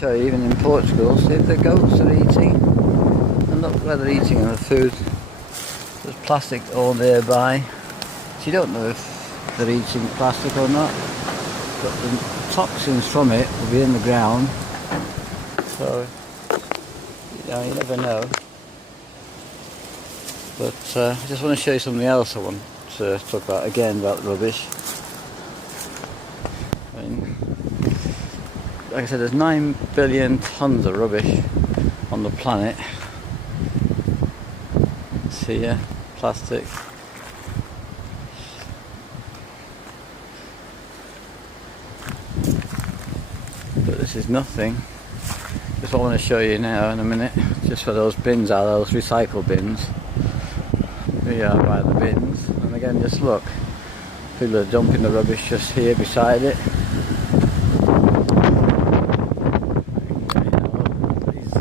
So even in Portugal, see the goats are eating, and look where they're eating and the food. There's plastic all nearby. So you don't know if they're eating plastic or not, but the toxins from it will be in the ground. So you never know. But I just want to show you something else I want to talk about again about rubbish. I mean, like I said, there's 9 billion tons of rubbish on the planet. It's here, plastic. But this is nothing. Just what I want to show you now in a minute, just where those bins are, those recycle bins. Here you are by the bins, and again just look, people are dumping the rubbish just here beside it. These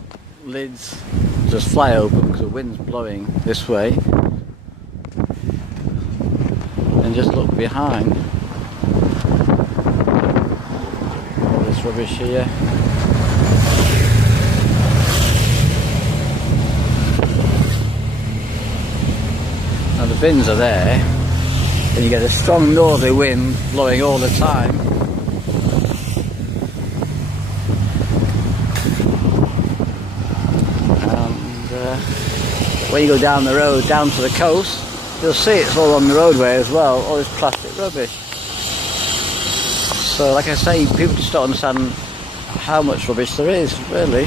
lids just fly open because the wind's blowing this way. And just look behind. All this rubbish here. Now the bins are there, and you get a strong northerly wind blowing all the time. And when you go down the road, down to the coast, you'll see it's all on the roadway as well, all this plastic rubbish. So like I say, people just don't understand how much rubbish there is, really.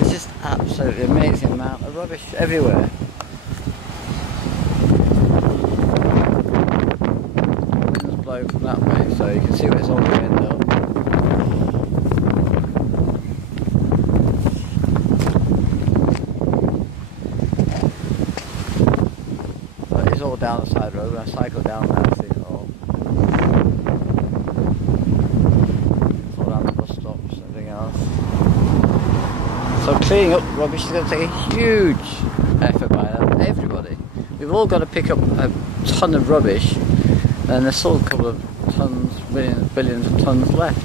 It's just absolutely amazing amount of rubbish everywhere. From that way, so you can see where it's on the window. But it's all down the side road. When I cycle down there, I see it all. It's all down the bus stops and everything else. So cleaning up rubbish is going to take a huge effort by everybody. We've all got to pick up a ton of rubbish. And there's still a couple of tons, billions of tons left.